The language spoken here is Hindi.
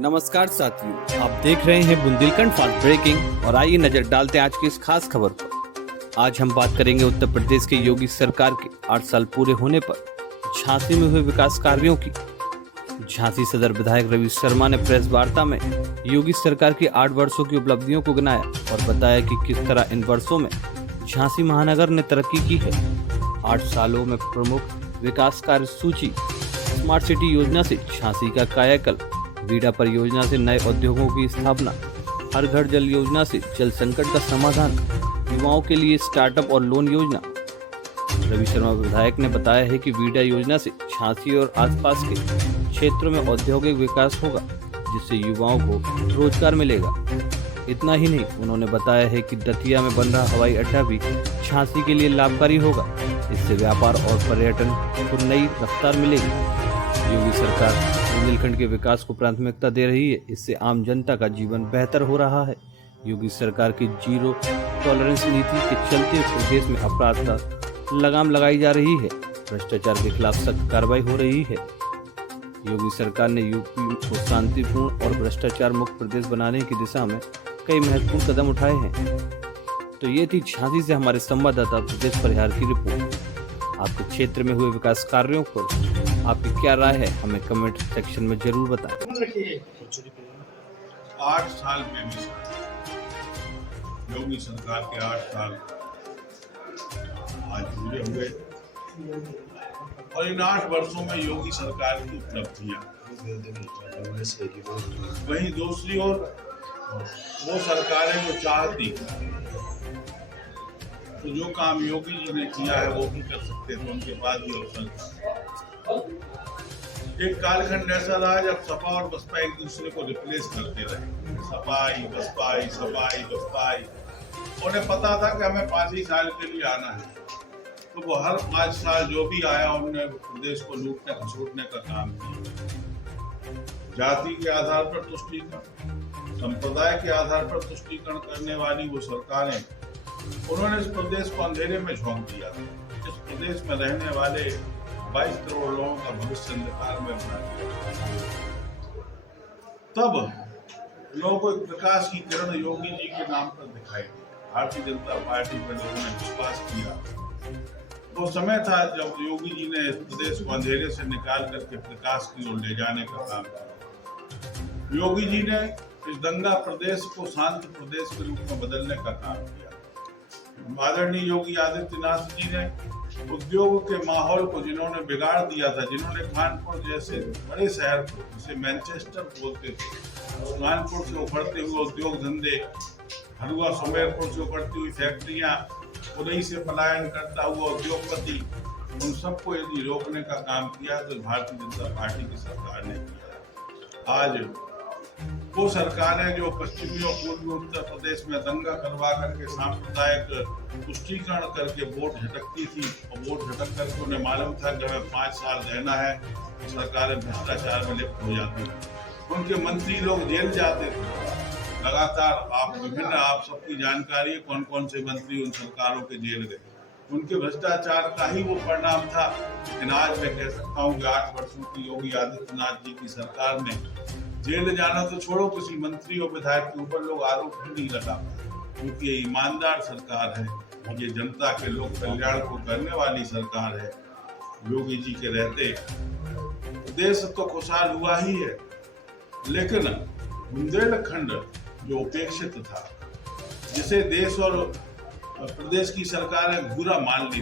नमस्कार साथियों, आप देख रहे हैं बुंदेलखंड फास्ट ब्रेकिंग और आइए नजर डालते हैं आज की इस खास खबर पर। आज हम बात करेंगे उत्तर प्रदेश के योगी सरकार के 8 साल पूरे होने पर झांसी में हुए विकास कार्यों की। झांसी सदर विधायक रवि शर्मा ने प्रेस वार्ता में योगी सरकार की 8 वर्षों की उपलब्धियों को गिनाया और बताया कि किस तरह इन वर्षों में झांसी महानगर ने तरक्की की है। 8 सालों में प्रमुख विकास कार्य सूची: स्मार्ट सिटी योजना से झांसी का कायाकल्प, बीड़ा परियोजना से नए उद्योगों की स्थापना, हर घर जल योजना से जल संकट का समाधान, युवाओं के लिए स्टार्टअप और लोन योजना। रवि शर्मा विधायक ने बताया है कि बीड़ा योजना से झांसी और आसपास के क्षेत्रों में औद्योगिक विकास होगा, जिससे युवाओं को रोजगार मिलेगा। इतना ही नहीं, उन्होंने बताया है कि दतिया में बन रहा हवाई अड्डा भी झांसी के लिए लाभकारी होगा। इससे व्यापार और पर्यटन को नई रफ्तार मिलेगी। योगी सरकार बुंदेलखंड के विकास को प्राथमिकता दे रही है, इससे आम जनता का जीवन बेहतर हो रहा है। योगी सरकार की जीरो टॉलरेंस नीति के चलते प्रदेश में अपराध का लगाम लगाई जा रही है, भ्रष्टाचार के खिलाफ सख्त कार्रवाई हो रही है। योगी सरकार ने यूपी को शांतिपूर्ण और भ्रष्टाचार मुक्त प्रदेश बनाने की दिशा में कई महत्वपूर्ण कदम उठाए हैं। तो ये थी झांसी से हमारे संवाददाता ब्रजेश परिहार की रिपोर्ट। आपके क्षेत्र में हुए विकास कार्यों पर आपकी क्या राय है, हमें कमेंट सेक्शन में जरूर बताएं। 8 साल में भी योगी सरकार के 8 साल आज पूरे हुए और इन 8 वर्षों में योगी सरकार की उपलब्धियां। वहीं दूसरी ओर वो सरकारें जो चाहती तो जो काम योगी जी ने किया है वो भी कर सकते थे, उनके पास भी अवसर था। एक कालखंड ऐसा रहा जब सपा और बसपा एक दूसरे को रिप्लेस करते रहे, सपाई बसपाई सपाई बसपाई। उन्हें पता था कि हमें 5 ही साल के लिए आना है, तो वो हर 5 साल जो भी आया उन्होंने प्रदेश को लूटने खसोटने का काम किया। जाति के आधार पर तुष्टीकरण, संप्रदाय के आधार पर तुष्टीकरण करने वाली वो सरकारें, उन्होंने इस प्रदेश को अंधेरे में झोंक दिया। इस प्रदेश में रहने वाले 22 करोड़ लोगों का भविष्य अंधकार में बना दिया। तब लोगों को एक प्रकाश की किरण योगी जी के नाम पर दिखाई दी। भारतीय जनता पार्टी पर लोगों ने विश्वास किया। वो समय था जब योगी जी ने इस प्रदेश को अंधेरे से निकाल करके प्रकाश की ओर ले जाने का काम किया। योगी जी ने इस दंगा प्रदेश को शांत प्रदेश के रूप में बदलने का काम किया। आदरणीय योगी आदित्यनाथ जी ने उद्योग के माहौल को जिन्होंने बिगाड़ दिया था, जिन्होंने कानपुर जैसे बड़े शहर को, जिसे मैनचेस्टर बोलते थे, कानपुर से उभरते हुए उद्योग धंधे, हरुआ सुमेरपुर से उभरती हुई फैक्ट्रियां, उन्हीं से पलायन करता हुआ उद्योगपति, उन सबको यदि रोकने का काम किया तो भारतीय जनता पार्टी की सरकार ने किया। आज वो सरकारें जो पश्चिमी और पूर्वी उत्तर प्रदेश में दंगा करवा करके सांप्रदायिक तुष्टीकरण करके वोट झटकती थी, और वोट झटक करके उन्हें मालूम था कि हमें 5 साल रहना है, सरकारें भ्रष्टाचार में लिप्त हो जाती थी। उनके मंत्री लोग जेल जाते थे लगातार। आप सबकी जानकारी है कौन कौन से मंत्री उन सरकारों के जेल गए। उनके भ्रष्टाचार का ही वो परिणाम था। लेकिन आज मैं कह सकता हूँ कि 8 वर्षों की योगी आदित्यनाथ जी की सरकार में जेल जाना तो छोड़ो, किसी मंत्री और विधायक के ऊपर लोग आरोप भी नहीं लगा, क्योंकि ये ईमानदार सरकार है, ये जनता के लोक कल्याण को करने वाली सरकार है। योगी जी के रहते देश तो खुशहाल हुआ ही है, लेकिन बुंदेलखंड जो उपेक्षित था, जिसे देश और प्रदेश की सरकारें बुरा मान ली।